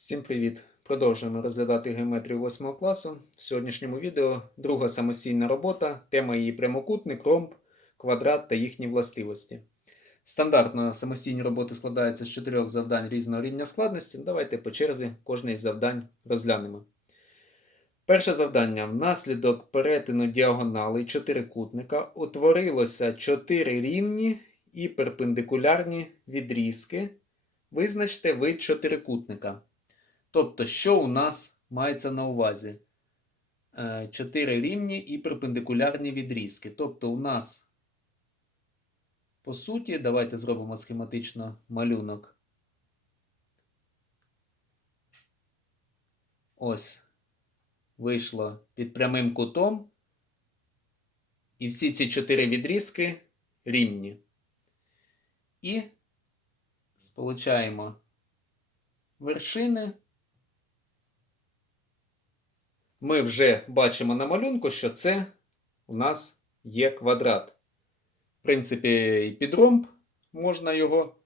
Всім привіт! Продовжуємо розглядати геометрію 8 класу. В сьогоднішньому відео друга самостійна робота, тема її прямокутник, ромб, квадрат та їхні властивості. Стандартно самостійні роботи складаються з чотирьох завдань різного рівня складності. Давайте по черзі кожне із завдань розглянемо. Перше завдання. Внаслідок перетину діагоналей чотирикутника утворилося чотири рівні і перпендикулярні відрізки. Визначте вид чотирикутника. Тобто, що у нас мається на увазі? Е, Чотири рівні і перпендикулярні відрізки. Тобто, у нас, по суті, давайте зробимо схематично малюнок. Ось вийшло під прямим кутом. І всі ці чотири відрізки рівні. І сполучаємо вершини. Ми вже бачимо на малюнку, що це у нас є квадрат. В принципі, і під ромб можна його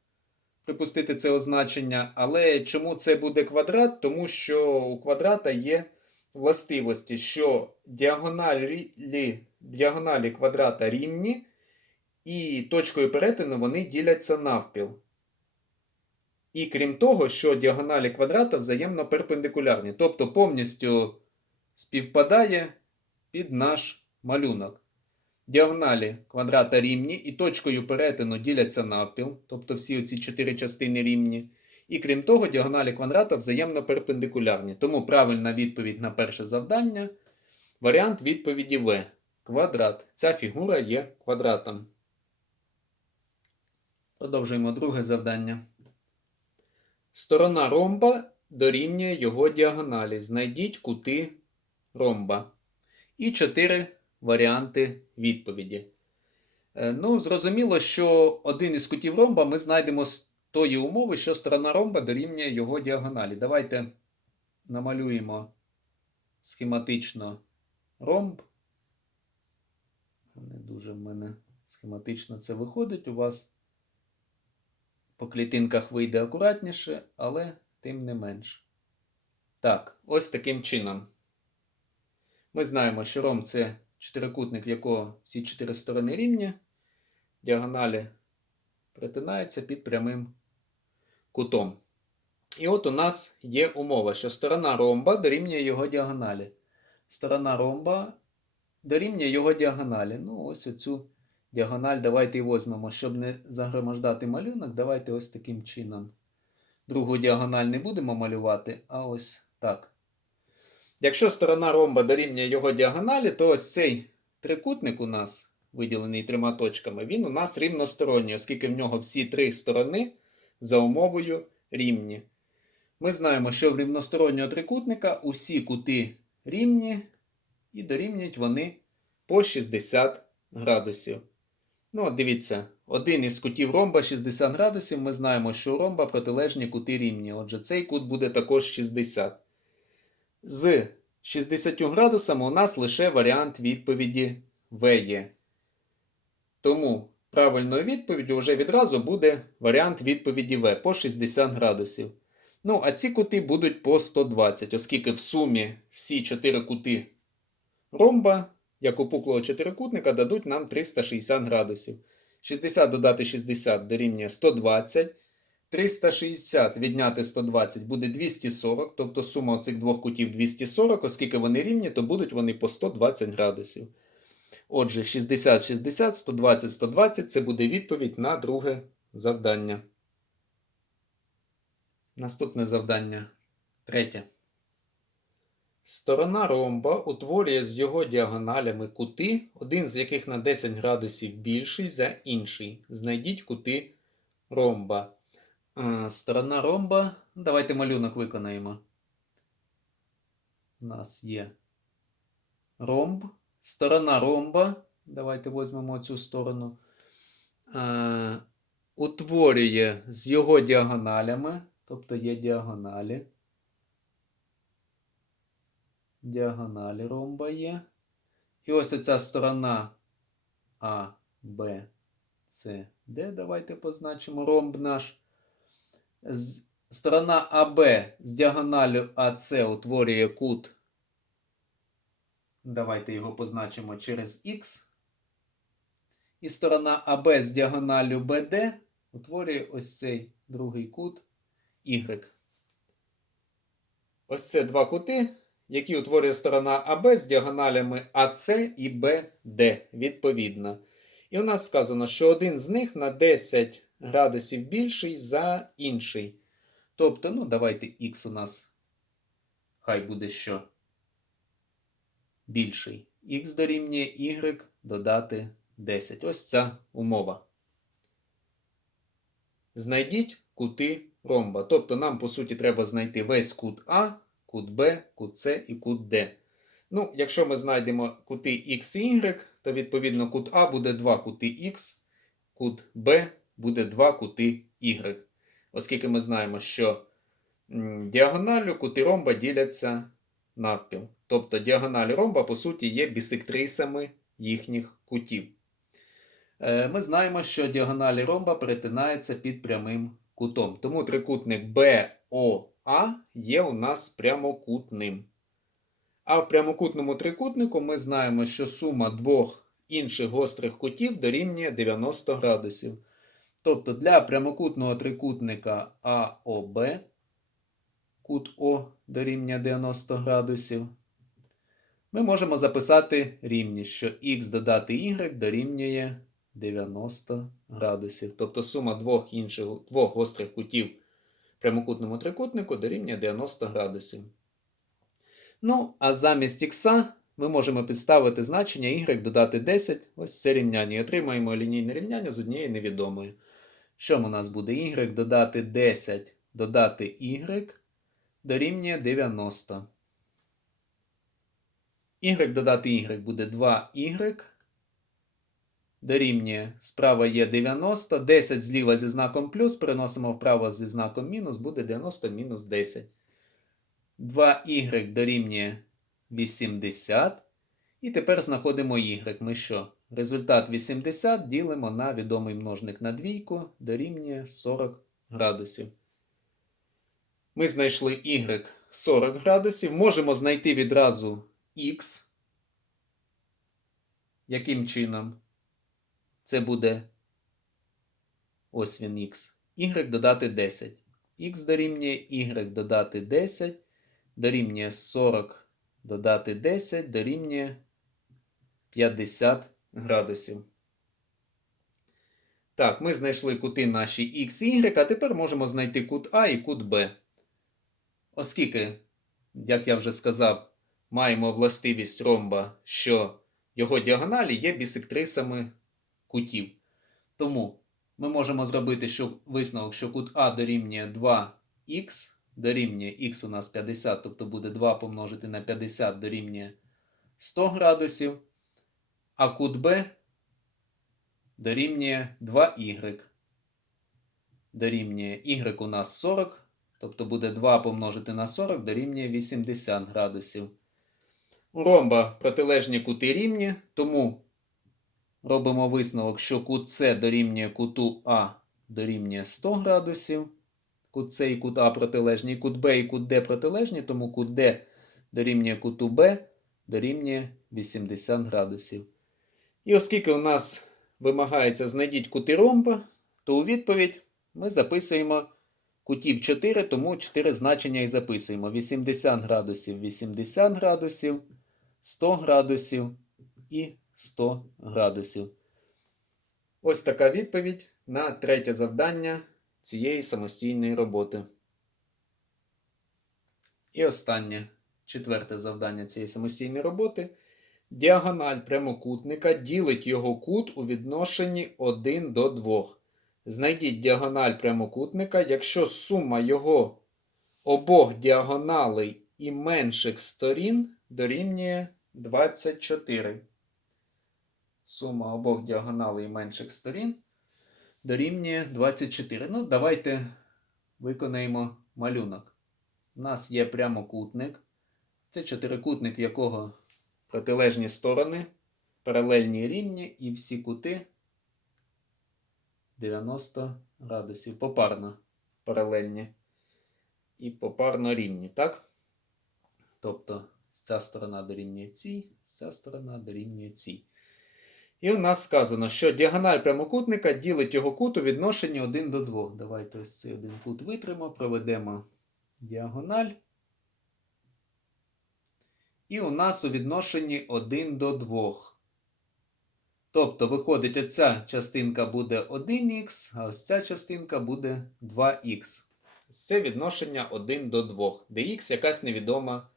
припустити це означення. Але чому це буде квадрат? Тому що у квадрата є властивості, що діагоналі, діагоналі квадрата рівні, і точкою перетину вони діляться навпіл. І крім того, що діагоналі квадрата взаємно перпендикулярні. Тобто повністю співпадає під наш малюнок. Діагоналі квадрата рівні і точкою перетину діляться навпіл, тобто всі ці чотири частини рівні. І крім того, діагоналі квадрата взаємно перпендикулярні. Тому правильна відповідь на перше завдання варіант відповіді В. Квадрат. Ця фігура є квадратом. Продовжуємо друге завдання. Сторона ромба дорівнює його діагоналі. Знайдіть кути ромба. І чотири варіанти відповіді. Е, Ну, зрозуміло, що один із кутів ромба ми знайдемо з тої умови, що сторона ромба дорівнює його діагоналі. Давайте намалюємо схематично ромб. Не дуже в мене схематично це виходить у вас. По клітинках вийде акуратніше, але тим не менш. Так, ось таким чином. Ми знаємо, що ром це чотирикутник, в якого всі чотири сторони рівні. Діагоналі притинаються під прямим кутом. І от у нас є умова, що сторона ромба дорівнює його діагоналі. Сторона ромба дорівнює його діагоналі. Ну, ось оцю діагональ давайте і возьмемо. Щоб не загромождати малюнок, давайте ось таким чином. Другу діагональ не будемо малювати, а ось так. Якщо сторона ромба дорівнює його діагоналі, то ось цей трикутник у нас, виділений трьома точками, він у нас рівносторонній, оскільки в нього всі три сторони за умовою рівні. Ми знаємо, що в рівностороннього трикутника усі кути рівні і дорівнюють вони по 60 градусів. Ну, от дивіться, один із кутів ромба 60 градусів. Ми знаємо, що у ромба протилежні кути рівні. Отже, цей кут буде також 60. З 60 градусами у нас лише варіант відповіді В є. Тому правильною відповіддю вже відразу буде варіант відповіді В по 60 градусів. Ну, а ці кути будуть по 120, оскільки в сумі всі 4 кути ромба, як опуклого чотирикутника, дадуть нам 360 градусів. 60 додати 60 дорівнює 120. 360 відняти 120 буде 240, тобто сума цих двох кутів 240, оскільки вони рівні, то будуть вони по 120 градусів. Отже, 60, 60, 120, 120 це буде відповідь на друге завдання. Наступне завдання. Третє. Сторона ромба утворює з його діагоналями кути, один з яких на 10 градусів більший за інший. Знайдіть кути ромба. А, Сторона ромба. Давайте малюнок виконаємо. У нас є ромб. Сторона ромба. Давайте візьмемо цю сторону. А, Утворює з його діагоналями. Тобто є діагоналі. Діагоналі ромба є. І ось оця сторона А, Б, С, Д. Давайте позначимо ромб наш. Сторона АБ з діагоналю АС утворює кут. Давайте його позначимо через Х. І сторона АБ з діагоналю БД утворює ось цей другий кут Y. Ось це два кути, які утворює сторона АБ з діагоналями АС і БД відповідно. І у нас сказано, що один з них на 10 градусів більший за інший. Тобто, ну, давайте х у нас хай буде що більший. Х дорівнює y додати 10. Ось ця умова. Знайдіть кути ромба. Тобто нам, по суті, треба знайти весь кут А, кут Б, кут С і кут Д. Ну, якщо ми знайдемо кути X і Y, то відповідно кут А буде 2 кути X, кут Б буде 2 кути Y. Оскільки ми знаємо, що м, діагоналлю кути ромба діляться навпіл. Тобто діагоналі ромба, по суті, є бісектрисами їхніх кутів. Е, Ми знаємо, що діагоналі ромба перетинаються під прямим кутом. Тому трикутник BOA є у нас прямокутним. А в прямокутному трикутнику ми знаємо, що сума двох інших гострих кутів дорівнює 90 градусів. Тобто для прямокутного трикутника АОБ кут О дорівнює 90 градусів. Ми можемо записати рівність, що х додати y дорівнює 90 градусів. Тобто сума двох інших двох гострих кутів прямокутному трикутнику дорівнює 90 градусів. Ну, а замість х ми можемо підставити значення y додати 10. Ось це рівняння. І отримаємо лінійне рівняння з однією невідомою. Що у нас буде? y додати 10 додати y дорівнює 90. y додати y буде 2y. Дорівнює справа є 90. 10 зліва зі знаком плюс. Переносимо вправо зі знаком мінус, буде 90 мінус 10. 2y дорівнює 80. І тепер знаходимо y. Ми що? Результат 80 ділимо на відомий множник на двійку, дорівнює 40 градусів. Ми знайшли y 40 градусів. Можемо знайти відразу x. Яким чином? Це буде ось він x. y додати 10. x дорівнює y додати 10 дорівнює 40 додати 10 дорівнює 50 градусів. Так, ми знайшли кути наші і Y, а тепер можемо знайти кут А і кут Б. Оскільки, як я вже сказав, маємо властивість ромба, що його діагоналі є бісектрисами кутів. Тому ми можемо зробити що висновок, що кут А дорівнює 2х дорівнює х у нас 50, тобто буде 2 помножити на 50 дорівнює 100 градусів, а кут Б дорівнює 2y. Дорівнює y у нас 40, тобто буде 2 помножити на 40 дорівнює 80 градусів. У ромба протилежні кути рівні, тому робимо висновок, що кут С дорівнює куту А дорівнює 100 градусів кут С і кут А протилежні, кут Б і кут Д протилежні, тому кут Д дорівнює куту Б дорівнює 80 градусів. І оскільки у нас вимагається знайдіть кути ромба, то у відповідь ми записуємо кутів 4, тому 4 значення і записуємо. 80 градусів, 80 градусів, 100 градусів і 100 градусів. Ось така відповідь на третє завдання цієї самостійної роботи. І останнє четверте завдання цієї самостійної роботи. Діагональ прямокутника ділить його кут у відношенні 1 до 2. Знайдіть діагональ прямокутника, якщо сума його обох діагоналей і менших сторін дорівнює 24. Сума обох діагоналей і менших сторін дорівнює 24. Ну, давайте виконаємо малюнок. У нас є прямокутник. Це чотирикутник, в якого протилежні сторони, паралельні рівні і всі кути 90 градусів. Попарно паралельні. і попарно рівні, так? Тобто ця сторона дорівнює цій, ця сторона дорівнює цій. І у нас сказано, що діагональ прямокутника ділить його кут у відношенні 1 до 2. Давайте ось цей один кут витримо, проведемо діагональ. І у нас у відношенні 1 до 2. Тобто, виходить, оця частинка буде 1х, а ось ця частинка буде 2х. Це відношення 1 до 2, де х якась невідома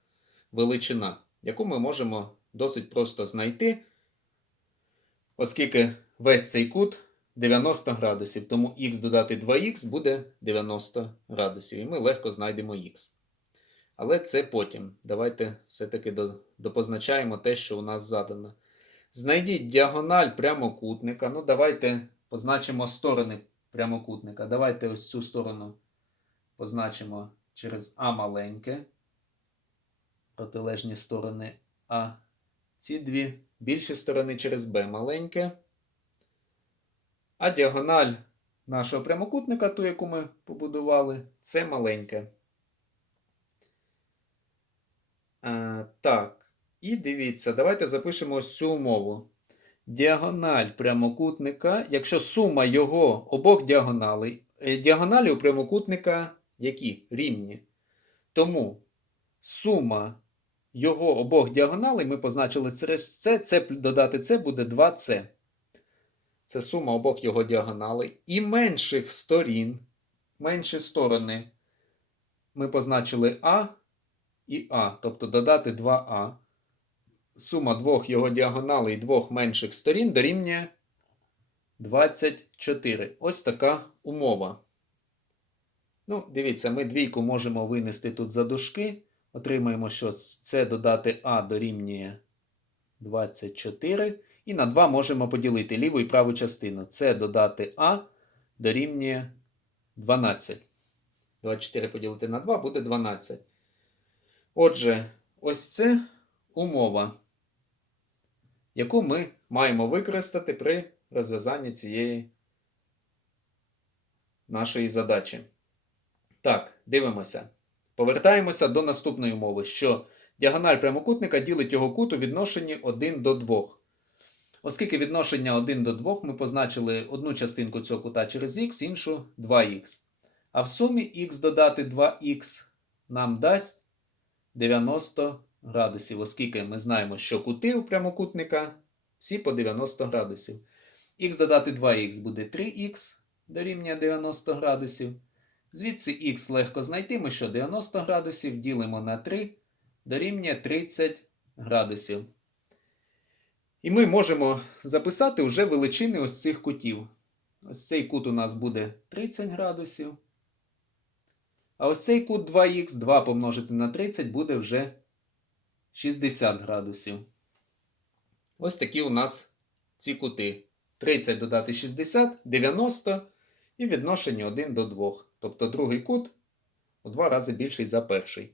величина, яку ми можемо досить просто знайти, оскільки весь цей кут 90 градусів, тому х додати 2х буде 90 градусів, і ми легко знайдемо х. Але це потім. Давайте все-таки допозначаємо те, що у нас задано. Знайдіть діагональ прямокутника. Ну, давайте позначимо сторони прямокутника. Давайте ось цю сторону позначимо через А маленьке. Протилежні сторони А. Ці дві більші сторони через Б маленьке. А діагональ нашого прямокутника, ту, яку ми побудували, це маленьке. Так. І дивіться, давайте запишемо ось цю умову. Діагональ прямокутника, якщо сума його обох діагоналей, е, діагоналі у прямокутника які? Рівні. Тому сума його обох діагоналей ми позначили через це, це додати це буде 2c. Це сума обох його діагоналей. І менших сторін, менші сторони ми позначили А і А, тобто додати 2А. Сума двох його діагоналей двох менших сторін дорівнює 24. Ось така умова. Ну, дивіться, ми двійку можемо винести тут за дужки. Отримаємо, що це додати А дорівнює 24. І на 2 можемо поділити ліву і праву частину. Це додати А дорівнює 12. 24 поділити на 2 буде 12. Отже, ось це умова, яку ми маємо використати при розв'язанні цієї нашої задачі. Так, дивимося. Повертаємося до наступної умови, що діагональ прямокутника ділить його кут у відношенні 1 до 2. Оскільки відношення 1 до 2 ми позначили одну частинку цього кута через х, іншу 2х. А в сумі х додати 2х нам дасть 90 градусів, оскільки ми знаємо, що кути у прямокутника всі по 90 градусів. Х додати 2х буде 3х дорівнює 90 градусів. Звідси х легко знайти, ми що 90 градусів ділимо на 3 дорівнює 30 градусів. І ми можемо записати вже величини ось цих кутів. Ось цей кут у нас буде 30 градусів. А ось цей кут 2х, 2 помножити на 30 буде вже 60 градусів. Ось такі у нас ці кути. 30 додати 60, 90 і відношення 1 до 2. Тобто другий кут у два рази більший за перший.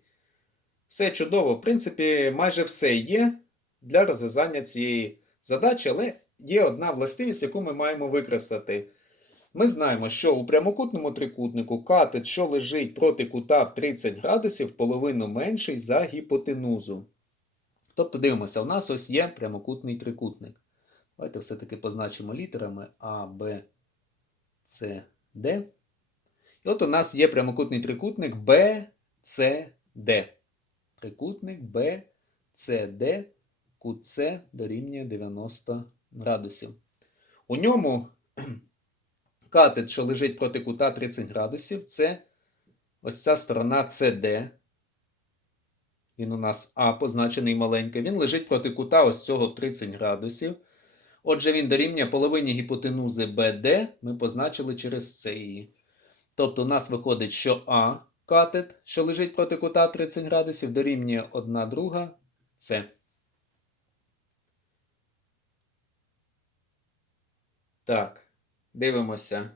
Все чудово, в принципі, майже все є для розв'язання цієї задачі, але є одна властивість, яку ми маємо використати. Ми знаємо, що у прямокутному трикутнику катет, що лежить проти кута в 30 градусів, половину менший за гіпотенузу. Тобто, дивимося, у нас ось є прямокутний трикутник. Давайте все-таки позначимо літерами А, Б, С, Д. І от у нас є прямокутний трикутник Б, С, Д. Трикутник Б, С, Д, кут С дорівнює 90 градусів. У ньому катет, що лежить проти кута 30 градусів, це ось ця сторона CD. Він у нас А позначений маленький. Він лежить проти кута ось цього в 30 градусів. Отже, він дорівнює половині гіпотенузи BD ми позначили через це її. Тобто, у нас виходить, що А катет, що лежить проти кута 30 градусів, дорівнює 1 друга С. Так, дивимося.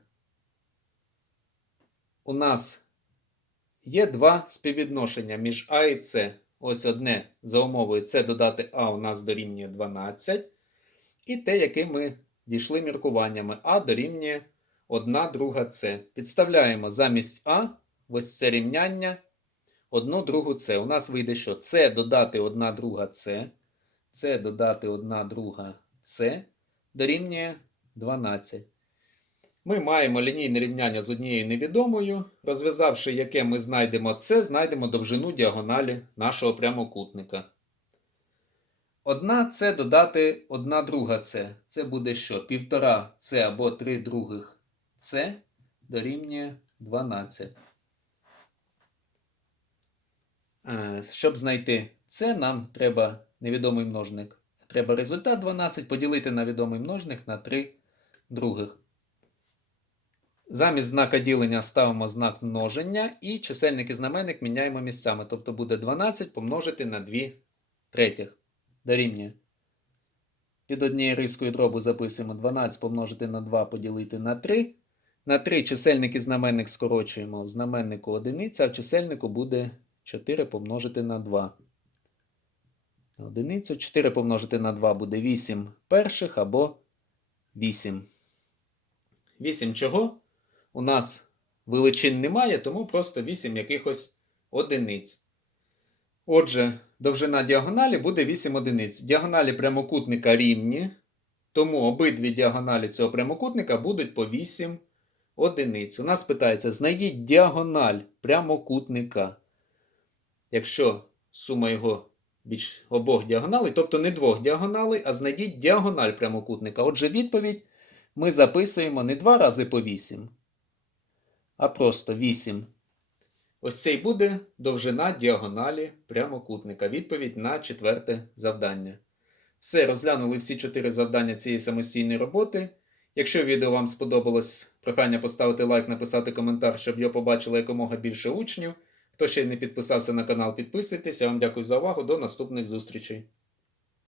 У нас є два співвідношення між А і С. Ось одне за умовою С додати А у нас дорівнює 12. І те, яке ми дійшли міркуваннями. А дорівнює 1 друга С. Підставляємо замість А ось це рівняння одну другу С. У нас вийде, що С додати 1 друга С. С додати 1 друга С дорівнює 12. Ми маємо лінійне рівняння з однією невідомою. Розв'язавши яке ми знайдемо С, знайдемо довжину діагоналі нашого прямокутника. Одна С додати одна друга С. Це буде що? Півтора С або 3 других С дорівнює 12. Е, Щоб знайти С, нам треба невідомий множник. Треба результат 12 поділити на відомий множник на 3 других. Замість знака ділення ставимо знак множення і чисельник і знаменник міняємо місцями. Тобто буде 12 помножити на 2 третіх. Дорівнює. Під однією рискою дробу записуємо 12 помножити на 2 поділити на 3. На 3 чисельник і знаменник скорочуємо в знаменнику одиниця, а в чисельнику буде 4 помножити на 2. На Одиницю 4 помножити на 2 буде 8 перших або 8. 8 чого? У нас величин немає, тому просто 8 якихось одиниць. Отже, довжина діагоналі буде 8 одиниць. Діагоналі прямокутника рівні, тому обидві діагоналі цього прямокутника будуть по 8 одиниць. У нас питається: знайдіть діагональ прямокутника. Якщо сума його більш обох діагоналей, тобто не двох діагоналей, а знайдіть діагональ прямокутника. Отже, відповідь ми записуємо не два рази по 8, а просто 8. Ось це й буде довжина діагоналі прямокутника. Відповідь на четверте завдання. Все, розглянули всі чотири завдання цієї самостійної роботи. Якщо відео вам сподобалось, прохання поставити лайк, написати коментар, щоб його побачило якомога більше учнів. Хто ще не підписався на канал, підписуйтесь. Я вам дякую за увагу. До наступних зустрічей.